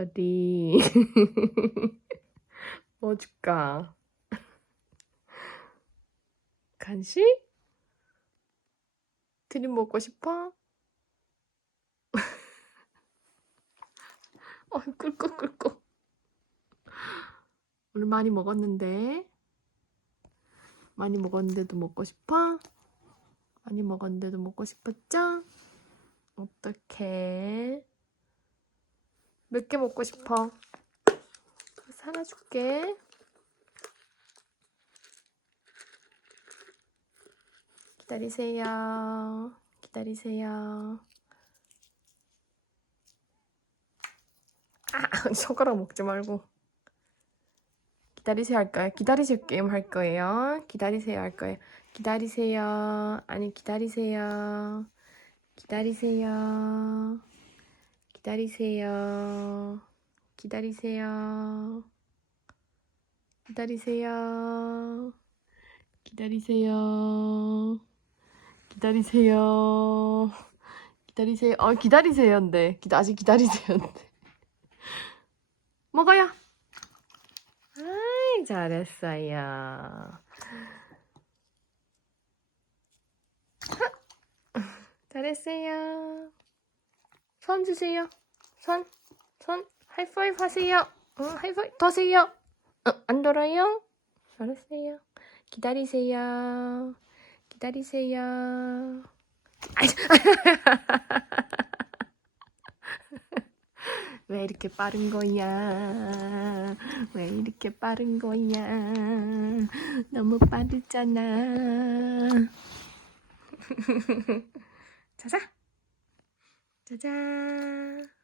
아들이 뭐 줄까? 간식? 드림 먹고 싶어? 어, 꿀꺽꿀꺽. 오늘 많이 먹었는데? 많이 먹었는데도 먹고 싶어? 많이 먹었는데도 먹고 싶었죠? 어떡해. 몇 개 먹고 싶어? 하나 줄게. 기다리세요. 기다리세요. 아, 손가락 먹지 말고. 기다리세요 할 거예요. 기다리실 게임 할 거예요. 기다리세요 할 거예요. 기다리세요. 아니, 기다리세요. 기다리세요. 기다리세요. 기다리세요. 기다리세요. 기다리세요. 기다리세요. 기다리세요. 어, 기다리세요인데. 기다, 아직 기다리세요인데. 먹어요. 아이, 잘했어요. 잘했어요. 손 주세요. 손, 손, 하이파이브 하세요. 응, 하이파이브 더세요. 어, 안 돌아요? 알았어요. 기다리세요. 기다리세요. 왜 이렇게 빠른 거야? 왜 이렇게 빠른 거야? 너무 빠르잖아. 자자. 짜잔.